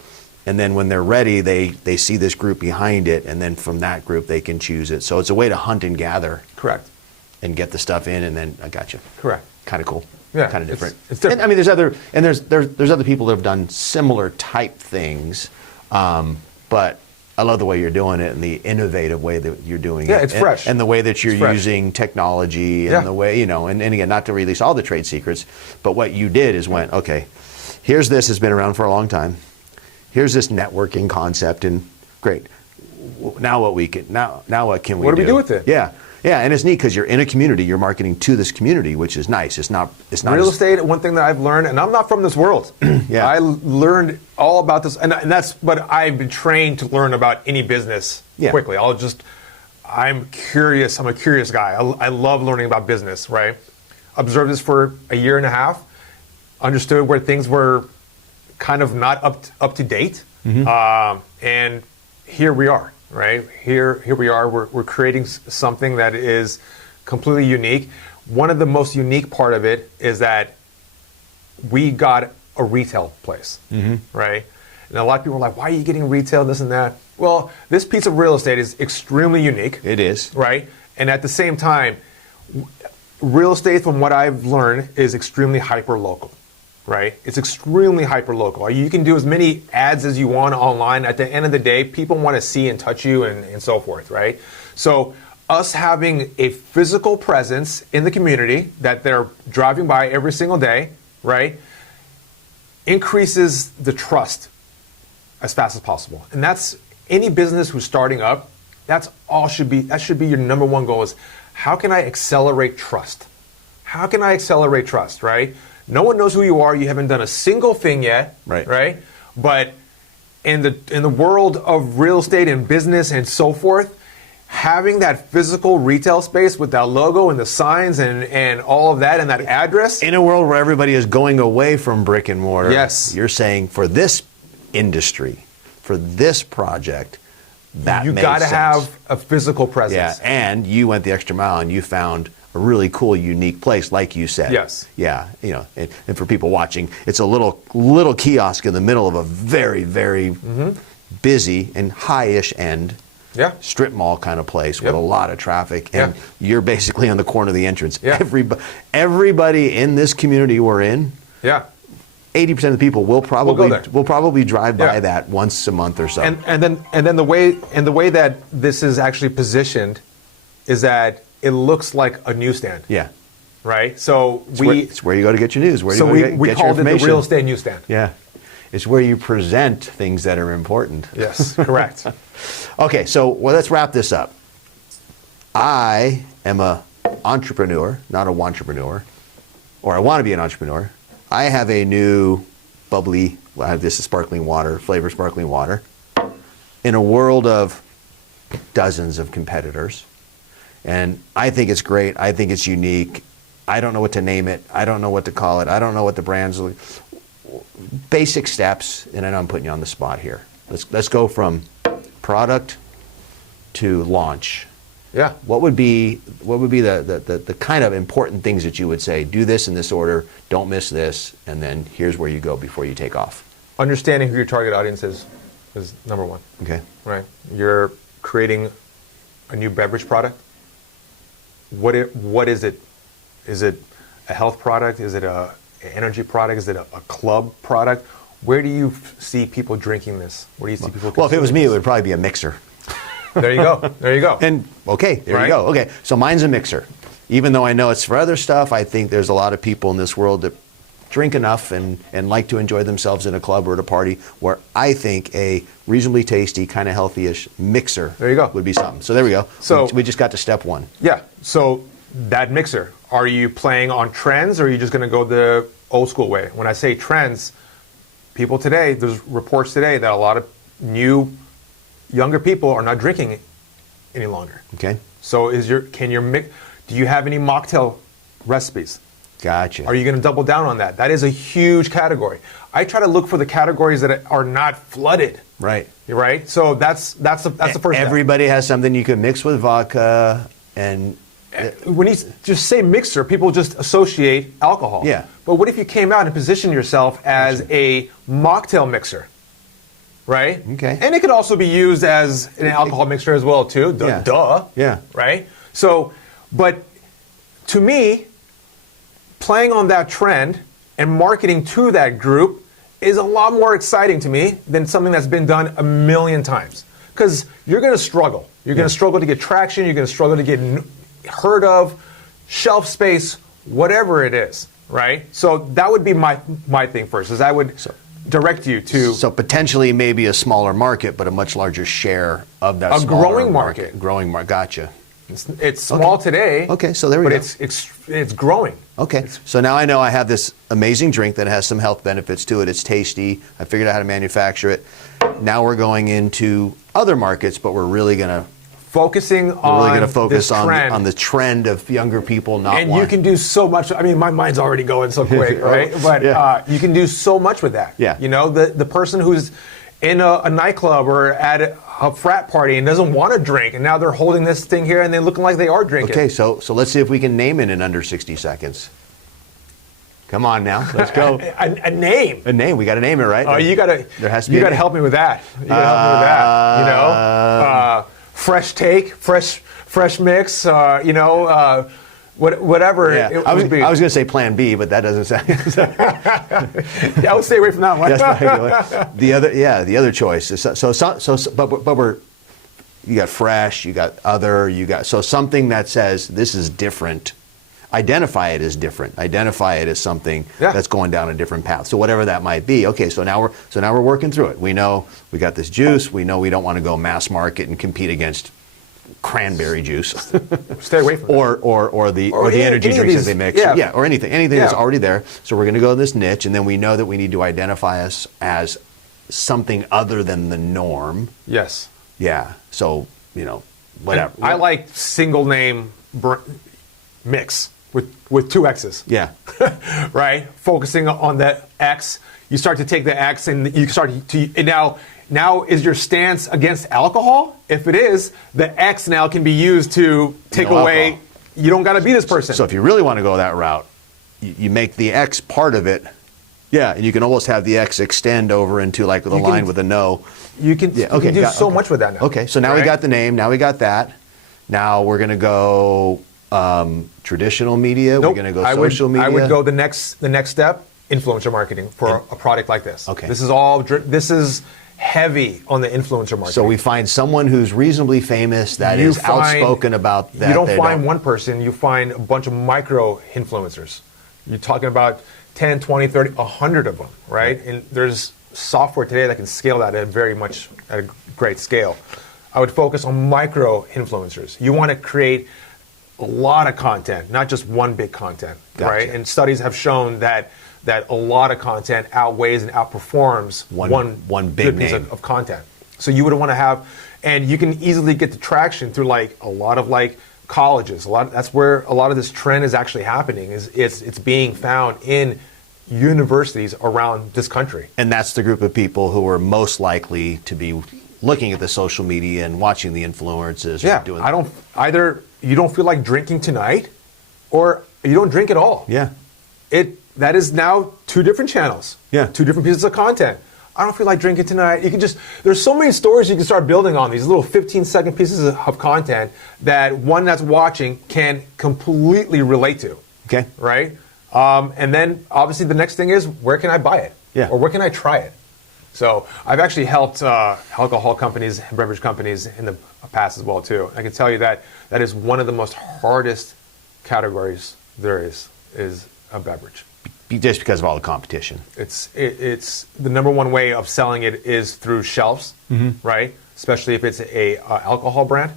and then when they're ready, they see this group behind it, and then from that group they can choose it. So it's a way to hunt and gather Correct. and get the stuff in, and then I got you. Correct. Kind of cool. Yeah, Kind of different. it's different. And, I mean, there's other people that have done similar type things, but I love the way you're doing it and the innovative way that you're doing it. Yeah, it's and, fresh. And the way that you're It's fresh. using technology and Yeah. the way, and again, not to release all the trade secrets, but what you did is went, okay, here's this has been around for a long time. Here's this networking concept, and great. Now what can we do? What do we do with it? Yeah. Yeah, and it's neat because you're in a community, you're marketing to this community, which is nice. It's not Real estate, one thing that I've learned, and I'm not from this world. Yeah. I learned all about this, and that's what I've been trained to learn about any business quickly. I'm curious. I'm a curious guy. I love learning about business, right? Observed this for a year and a half, understood where things were kind of not up to date, and here we are. Right here we are. We're creating something that is completely unique. One of the most unique part of it is that we got a retail place, right? And a lot of people are like, "Why are you getting retail? This and that." Well, this piece of real estate is extremely unique. It is. Right, and at the same time, real estate, from what I've learned, is extremely hyper local. Right? It's extremely hyper local. You can do as many ads as you want online. At the end of the day, people want to see and touch you and so forth, right? So us having a physical presence in the community that they're driving by every single day, right, increases the trust as fast as possible. And that's any business who's starting up, that should be your number one goal is how can I accelerate trust? how can I accelerate trust, right? No one knows who you are. You haven't done a single thing yet, right? But in the world of real estate and business and so forth, having that physical retail space with that logo and the signs and all of that and that address. In a world where everybody is going away from brick and mortar, yes, you're saying for this industry, for this project, that you makes got to sense. have a physical presence. Yeah, and you went the extra mile and you found a really cool, unique place, like you said. Yes. Yeah, you know, and for people watching, it's a little kiosk in the middle of a very, very busy and high-ish end strip mall kind of place with a lot of traffic, and you're basically on the corner of the entrance. Yeah. Everybody in this community we're in, 80% of the people will probably drive by that once a month or so. And then the way that this is actually positioned is that it looks like a newsstand. Yeah. Right? So it's where you go to get your news. Where do you go to get we your called it the information. real estate newsstand. Yeah. It's where you present things that are important. Yes, correct. Okay, so let's wrap this up. I am an entrepreneur, not a wantrepreneur, or I want to be an entrepreneur. I have a new bubbly, this is sparkling water, flavor sparkling water, in a world of dozens of competitors. And I think it's great. I think it's unique. I don't know what to name it. I don't know what to call it. I don't know what the brand's like. Basic steps, and I know I'm putting you on the spot here. Let's go from product to launch. Yeah. What would be the kind of important things that you would say? Do this in this order. Don't miss this, and then here's where you go before you take off. Understanding who your target audience is number one. Okay. Right. You're creating a new beverage product. What is it? Is it a health product? Is it an energy product? Is it a club product? Where do you see people drinking this? Where do you see people? Well, if it was me, it would probably be a mixer. There you go. There you go. And there you go. Okay, so mine's a mixer. Even though I know it's for other stuff, I think there's a lot of people in this world that drink enough and like to enjoy themselves in a club or at a party, where I think a reasonably tasty, kind of healthy-ish mixer would be something. So there we go. So we just got to step one. Yeah. So that mixer, are you playing on trends, or are you just going to go the old school way? When I say trends, people today, there's reports today that a lot of younger people are not drinking any longer. Okay. So do you have any mocktail recipes? Gotcha. Are you going to double down on that? That is a huge category. I try to look for the categories that are not flooded. Right. Right. So that's the first step. Everybody has something you can mix with vodka, and when you just say mixer, people just associate alcohol. Yeah. But what if you came out and positioned yourself as a mocktail mixer? Right? Okay. And it could also be used as an alcohol mixer as well, too. Duh. Yeah. Right? So, but to me, playing on that trend and marketing to that group is a lot more exciting to me than something that's been done a million times. Because you're going to struggle. You're going to struggle to get traction. You're going to struggle to get heard of, shelf space, whatever it is. Right? So that would be my thing first, is I would direct you to... So potentially maybe a smaller market, but a much larger share of that growing market. Growing market. Gotcha. It's small today. Okay, so there we go. But it's growing. Okay, so now I know I have this amazing drink that has some health benefits to it. It's tasty. I figured out how to manufacture it. Now we're going into other markets, but we're really going to focus on the trend of younger people not wanting. And you can do so much. I mean, my mind's already going so quick, right? But you can do so much with that. Yeah. You know, the person who's in a nightclub or at a frat party and doesn't want to drink, and now they're holding this thing here and they're looking like they are drinking. Okay, so let's see if we can name it in under 60 seconds. Come on now, let's go. A name. A name. We got to name it, right? Oh, There has to be. You got to help me with that. You got to help me with that. You know, fresh take, fresh mix. Whatever it would be. I was going to say Plan B, but that doesn't sound. I would stay away from that one. The other choice is but you got fresh, you got other, so something that says this is different. Identify it as different. Identify it as something that's going down a different path. So whatever that might be. Okay, so now we're working through it. We know we got this juice. We know we don't want to go mass market and compete against cranberry juice, Stay away from that. or the energy any of drinks these- that they mix, yeah. or anything that's Yeah. already there. So we're going to go to this niche, and then we know that we need to identify us as something other than the norm. Yes. Yeah. So whatever. I like single name mix with two X's. Yeah. Right? Focusing on that X, you start to take the X and you start to and now is your stance against alcohol? If it is, the X now can be used to take No away. alcohol. You don't got to be this person. So if you really want to go that route, you make the X part of it. Yeah, and you can almost have the X extend over into like the line with a no. you can, Yeah, you okay, can do so okay. much with that now. Okay, so now we right? got the name. Now we got that. Now we're going to go traditional media. Nope. We're going to go I social media. I would go the next step, influencer marketing for a product like this. Okay. This is heavy on the influencer marketing. So we find someone who's reasonably famous that You is find- outspoken about that. You don't they find one person, you find a bunch of micro influencers. You're talking about 10, 20, 30, 100 of them, right? And there's software today that can scale that at a great scale. I would focus on micro influencers. You want to create a lot of content, not just one big content, Gotcha. right? And studies have shown that a lot of content outweighs and outperforms One big good piece name. of content. So you would want to have, and you can easily get the traction through like a lot of like colleges. That's where a lot of this trend is actually happening. It's being found in universities around this country. And that's the group of people who are most likely to be looking at the social media and watching the influencers. Yeah, Doing either you don't feel like drinking tonight, or you don't drink at all. Yeah. That is now two different channels. Yeah. Two different pieces of content. I don't feel like drinking tonight. You can there's so many stories you can start building on, these little 15-second pieces of content that one that's watching can completely relate to. Okay. Right? And then obviously the next thing is, where can I buy it? Yeah. Or where can I try it? So I've actually helped alcohol companies and beverage companies in the past as well too. I can tell you that is one of the most hardest categories there is a beverage. Just because of all the competition. It's the number one way of selling it is through shelves, right? Especially if it's a alcohol brand,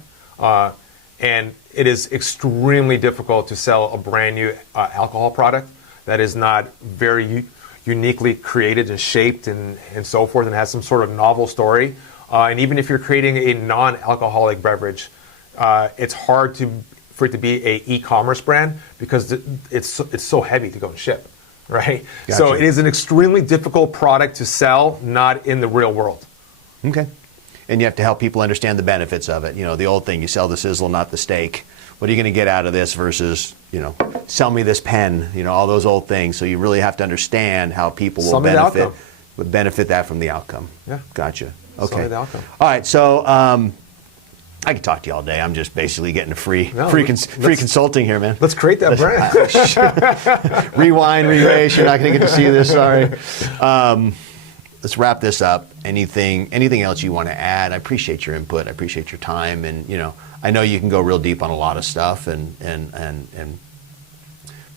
and it is extremely difficult to sell a brand new alcohol product that is not very uniquely created and shaped and so forth, and has some sort of novel story. And even if you're creating a non-alcoholic beverage, it's hard for it to be a e-commerce brand because it's so heavy to go and ship. Right? Gotcha. So it is an extremely difficult product to sell, not in the real world. Okay. And you have to help people understand the benefits of it. The old thing, you sell the sizzle, not the steak. What are you going to get out of this versus, sell me this pen, all those old things. So you really have to understand how people will benefit that from the outcome. Yeah. Gotcha. Sell me Okay. the outcome. All right. So I could talk to you all day. I'm just basically getting free consulting here, man. Let's create that brand. Rewind, re-race. You're not going to get to see this. Sorry. Let's wrap this up. Anything else you want to add? I appreciate your input. I appreciate your time, and I know you can go real deep on a lot of stuff, and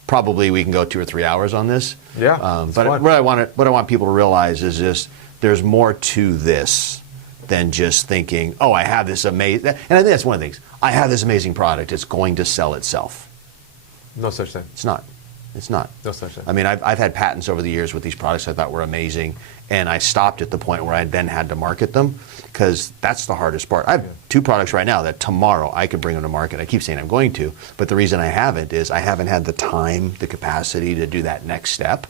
probably we can go 2 or 3 hours on this. Yeah, but fun. what I want people to realize is just there's more to this than just thinking, oh, I have this amazing, and I think that's one of the things. I have this amazing product. It's going to sell itself. No such thing. It's not. It's not. No such thing. I mean, I've had patents over the years with these products I thought were amazing, and I stopped at the point where I then had to market them because that's the hardest part. I have 2 products right now that tomorrow I could bring them to market. I keep saying I'm going to, but the reason I haven't is I haven't had the time, the capacity to do that next step,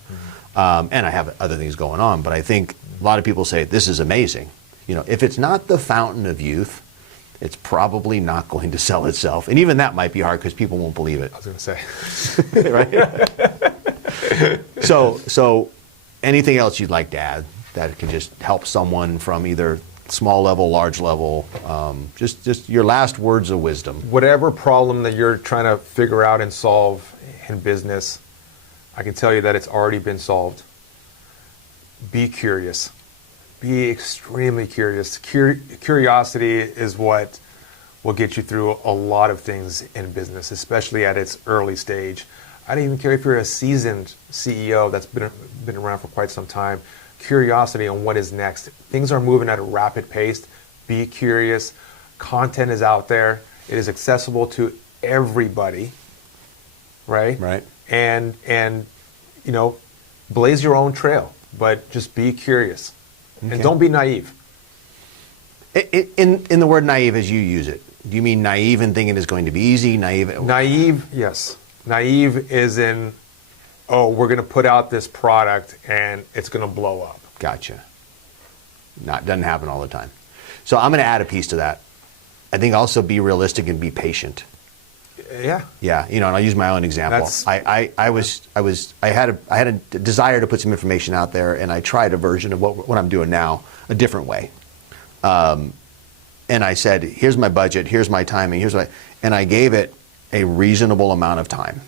and I have other things going on. But I think a lot of people say, this is amazing. If it's not the fountain of youth, it's probably not going to sell itself. And even that might be hard because people won't believe it. I was going to say. Right? So anything else you'd like to add that can just help someone from either small level, large level, just your last words of wisdom. Whatever problem that you're trying to figure out and solve in business, I can tell you that it's already been solved. Be curious. Be extremely curious. Curiosity is what will get you through a lot of things in business, especially at its early stage. I don't even care if you're a seasoned CEO that's been around for quite some time. Curiosity on what is next. Things are moving at a rapid pace. Be curious. Content is out there. It is accessible to everybody, right? Right. And blaze your own trail, but just be curious and don't be naive. In the word naive as you use it, do you mean naive in thinking it's going to be easy? Naive, yes. Naive is in, we're going to put out this product and it's going to blow up. Gotcha. Doesn't happen all the time. So I'm going to add a piece to that. I think also be realistic and be patient. Yeah. Yeah, and I'll use my own example. I had a desire to put some information out there, and I tried a version of what I'm doing now, a different way. And I said, here's my budget, here's my timing, and I gave it a reasonable amount of time.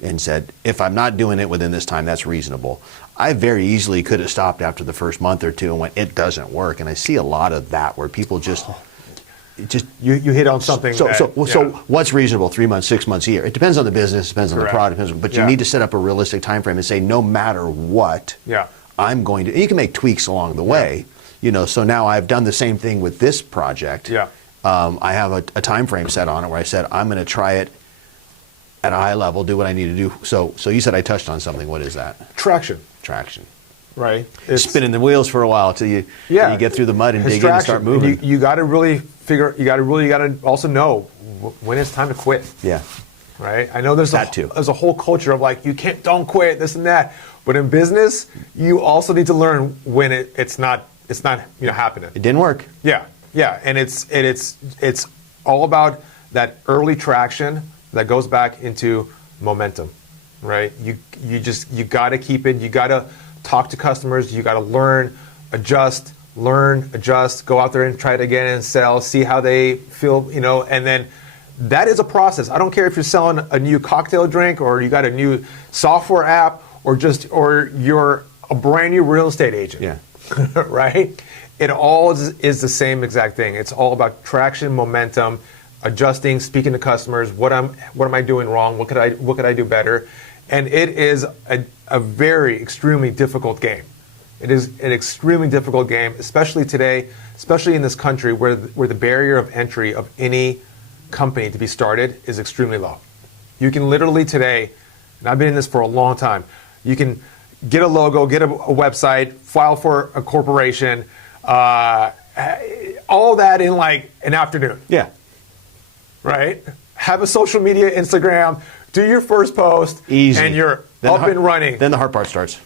And said, if I'm not doing it within this time, that's reasonable. I very easily could have stopped after the first month or two and went, it doesn't work. And I see a lot of that where people you hit on something. So what's reasonable? 3 months, 6 months, a year? It depends on the business, depends on the product, but you need to set up a realistic time frame and say, no matter what, I'm going to. And you can make tweaks along the way. So now I've done the same thing with this project. I have a time frame set on it where I said I'm going to try it at a high level, do what I need to do. So you said I touched on something. What is that? Traction. Right. It's spinning the wheels for a while till you get through the mud and dig in and start moving. You got to really you got to also know when it's time to quit. Yeah. Right. I know there's a whole culture of like, don't quit, this and that. But in business, you also need to learn when it's not happening. It didn't work. Yeah. And it's all about that early traction that goes back into momentum, right? You got to keep it. You got to talk to customers. You got to learn, adjust, go out there and try it again and sell, see how they feel, and then that is a process. I don't care if you're selling a new cocktail drink or you got a new software app or you're a brand new real estate agent. Yeah. Right? It all is the same exact thing. It's all about traction, momentum, adjusting, speaking to customers. What am I doing wrong? What could I do better? And it is a very extremely difficult game. It is an extremely difficult game, especially today, especially in this country where the barrier of entry of any company to be started is extremely low. You can literally today, and I've been in this for a long time, you can get a logo, get a website, file for a corporation, all that in like an afternoon. Yeah. Right? Have a social media Instagram, do your first post, easy, and you're and running. Then the hard part starts.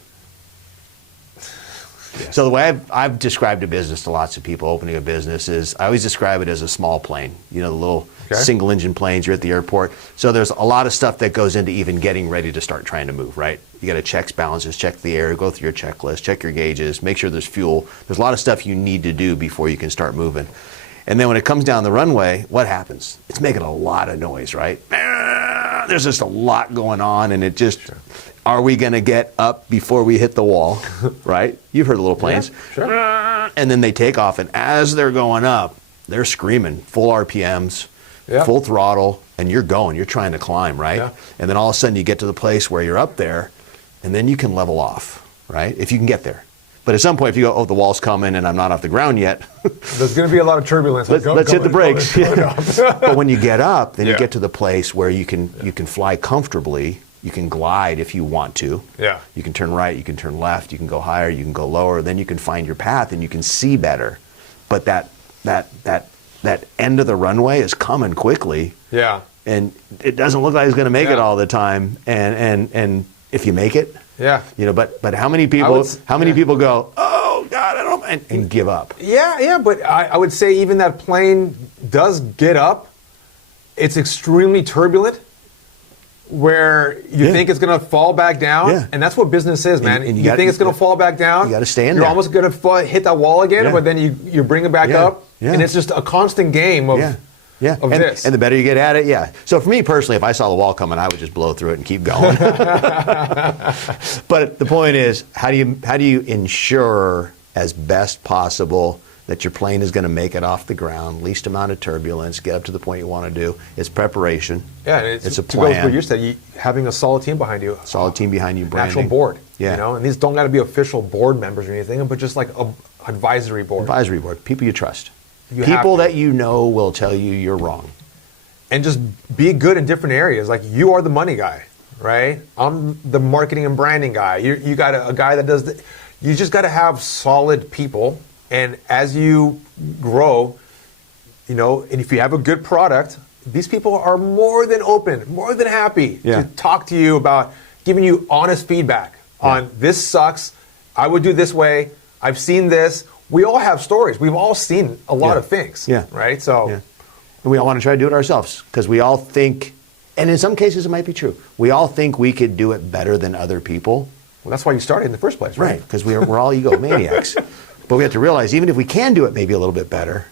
Yeah. So the way I've described a business to lots of people opening a business is I always describe it as a small plane. The little single engine planes, you're at the airport. So there's a lot of stuff that goes into even getting ready to start trying to move, right? You got to check balances, check the air, go through your checklist, check your gauges, make sure there's fuel. There's a lot of stuff you need to do before you can start moving. And then when it comes down the runway, what happens? It's making a lot of noise, right? There's just a lot going on, and it just, are we going to get up before we hit the wall, right? You've heard the little planes. Yeah, sure. And then they take off, and as they're going up, they're screaming, full RPMs, full throttle, and you're going. You're trying to climb, right? Yeah. And then all of a sudden you get to the place where you're up there, and then you can level off, right? If you can get there. But at some point, if you go, the wall's coming and I'm not off the ground yet. There's going to be a lot of turbulence. Let's hit the brakes. But when you get up, then you get to the place where you can fly comfortably. You can glide if you want to. Yeah. You can turn right, you can turn left, you can go higher, you can go lower. Then you can find your path and you can see better. But that end of the runway is coming quickly. Yeah. And it doesn't look like it's going to make it all the time. And if you make it, but how many people go, oh God, I don't, and give up? Yeah, but I would say even that plane does get up. It's extremely turbulent, where you think it's going to fall back down, and that's what business is, man. And you think it's going to fall back down. You got to stand You're there. almost going to hit that wall again, but then you bring it back up, and it's just a constant game of this. And the better you get at it, So for me personally, if I saw the wall coming, I would just blow through it and keep going. But the point is, how do you ensure as best possible that your plane is going to make it off the ground, least amount of turbulence, get up to the point you want to do? It's preparation. Yeah, it's a plan. To go with what you said, having a solid team behind you. Solid team behind you, branding. An actual board. Yeah. And these don't got to be official board members or anything, but just like a advisory board. Advisory board, people you trust. You have People to. that you know will tell you you're wrong. And just be good in different areas. Like, you are the money guy, right? I'm the marketing and branding guy. You got a guy that does you just got to have solid people. And as you grow, and if you have a good product, these people are more than open, more than happy to talk to you about giving you honest feedback on this sucks. I would do this way. I've seen this. We all have stories. We've all seen a lot of things, right? So, and we all want to try to do it ourselves because we all think, and in some cases it might be true, we all think we could do it better than other people. Well, that's why you started in the first place, right? Right, because we're all egomaniacs. But we have to realize, even if we can do it maybe a little bit better,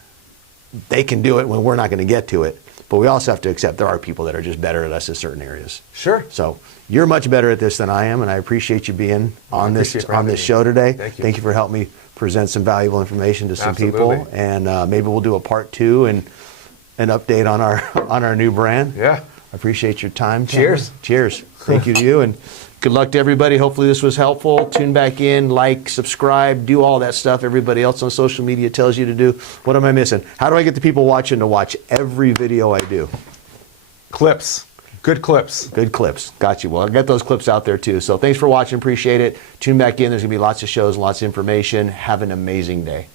they can do it when we're not going to get to it. But we also have to accept there are people that are just better at us in certain areas. Sure. So you're much better at this than I am, and I appreciate you being on this show today. Thank you. Thank you for helping me present some valuable information to some Absolutely. people, and maybe we'll do a part 2 and an update on our new brand. Yeah. I appreciate your time. Tamer. Cheers. Cheers. Thank you to you, and good luck to everybody. Hopefully this was helpful. Tune back in, like, subscribe, do all that stuff everybody else on social media tells you to do. What am I missing? How do I get the people watching to watch every video I do? Clips. Good clips. Good clips. Got you. Well, I'll get those clips out there too. So thanks for watching. Appreciate it. Tune back in. There's going to be lots of shows, lots of information. Have an amazing day.